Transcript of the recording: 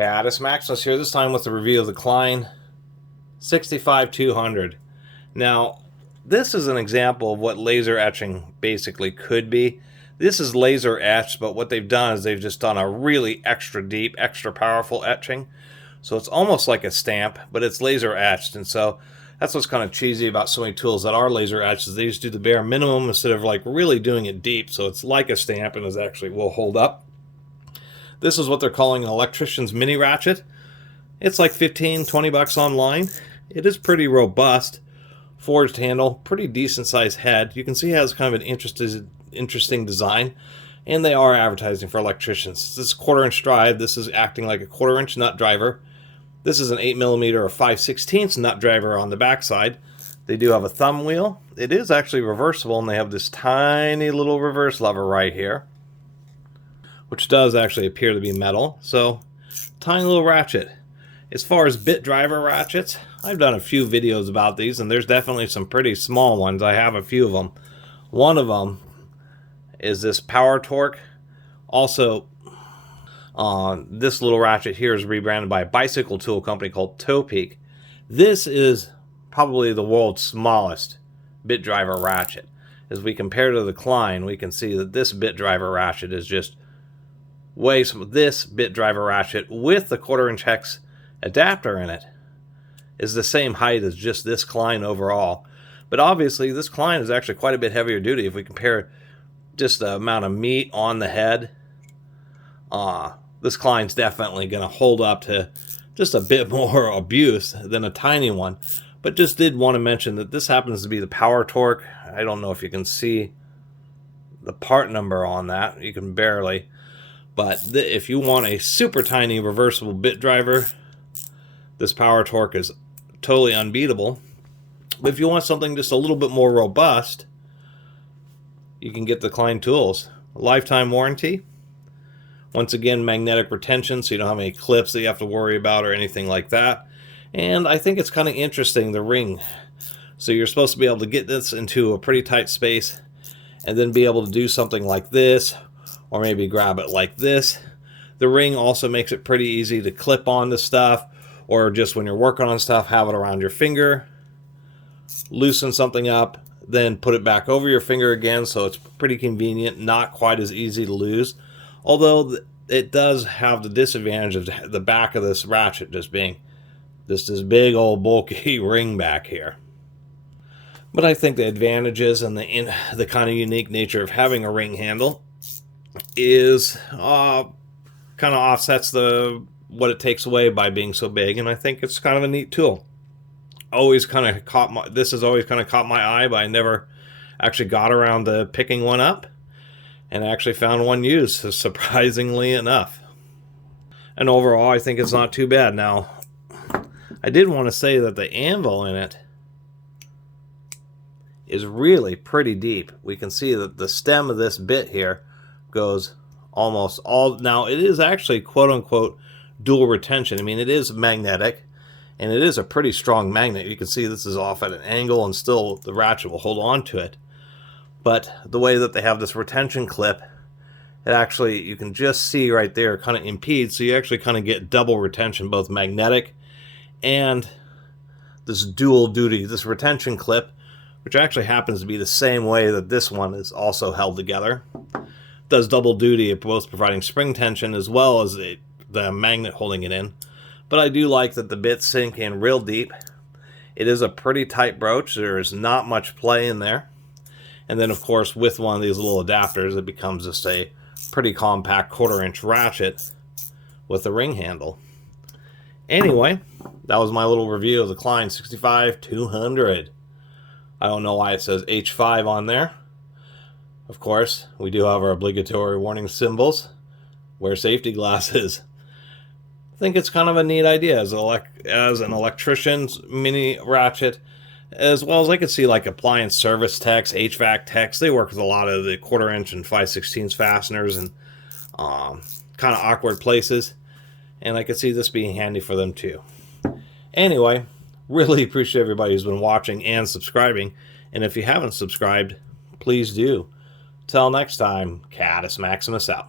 Catus Maximus here, this time with the review of the Klein 65200. Now, this is an example of what laser etching basically could be. This is laser etched, but what they've done is they've just done a really extra deep, extra powerful etching. So it's almost like a stamp, but it's laser etched, and so that's what's kind of cheesy about so many tools that are laser etched, is they just do the bare minimum instead of like really doing it deep. So it's like a stamp and is actually will hold up. This is what they're calling an Electricians mini ratchet. It's like 15, 20 bucks online. It is pretty robust. Forged handle, pretty decent sized head. You can see it has kind of an interesting design. And they are advertising for Electricians. This is 1/4 inch drive. This is acting like a 1/4 inch nut driver. This is an 8mm or 5/16 nut driver on the backside. They do have a thumb wheel. It is actually reversible, and they have this tiny little reverse lever right here, which does actually appear to be metal. So, tiny little ratchet. As far as bit driver ratchets, I've done a few videos about these, and there's definitely some pretty small ones. I have a few of them. One of them is this power torque. Also, this little ratchet here is rebranded by a bicycle tool company called Toe Peak. This is probably the world's smallest bit driver ratchet. As we compare to the Klein, we can see that this bit driver ratchet is just way small. This bit driver ratchet with the 1/4 inch hex adapter in it is the same height as just this Klein overall. But obviously this Klein is actually quite a bit heavier duty if we compare just the amount of meat on the head. This Klein's definitely going to hold up to just a bit more abuse than a tiny one. But just did want to mention that this happens to be the power torque. I don't know if you can see the part number on that. You can barely. But if you want a super tiny reversible bit driver, this power torque is totally unbeatable. But if you want something just a little bit more robust, you can get the Klein tools. Lifetime warranty. Once again, magnetic retention, so you don't have any clips that you have to worry about or anything like that. And I think it's kind of interesting, the ring. So you're supposed to be able to get this into a pretty tight space and then be able to do something like this, or maybe grab it like this. The ring also makes it pretty easy to clip on to stuff, or just when you're working on stuff, have it around your finger, loosen something up, then put it back over your finger again, so it's pretty convenient, not quite as easy to lose. Although it does have the disadvantage of the back of this ratchet just being this big old bulky ring back here. But I think the advantages and the kind of unique nature of having a ring handle is kind of offsets what it takes away by being so big, and I think it's kind of a neat tool. This has always kind of caught my eye, but I never actually got around to picking one up, and actually found one used, surprisingly enough. And overall, I think it's not too bad. Now, I did want to say that the anvil in it is really pretty deep. We can see that the stem of this bit here goes almost all. Now, it is actually quote-unquote dual retention. I mean, it is magnetic, and it is a pretty strong magnet. You can see this is off at an angle, and still the ratchet will hold on to it. But the way that they have this retention clip, it actually, you can just see right there, kind of impedes, so you actually kind of get double retention, both magnetic and this dual duty, this retention clip, which actually happens to be the same way that this one is also held together. Does double duty of both providing spring tension as well as the magnet holding it in. But I do like that the bits sink in real deep. It is a pretty tight broach. There is not much play in there. And then, of course, with one of these little adapters, it becomes just a pretty compact 1/4 inch ratchet with a ring handle. Anyway, that was my little review of the Klein 65200. I don't know why it says H5 on there. Of course, we do have our obligatory warning symbols. Wear safety glasses. I think it's kind of a neat idea as an Electrician's mini ratchet. As well as I could see like appliance service techs, HVAC techs. They work with a lot of the 1/4 inch and 5/16 fasteners and kind of awkward places. And I could see this being handy for them too. Anyway, really appreciate everybody who's been watching and subscribing. And if you haven't subscribed, please do. Till next time, Catus Maximus out.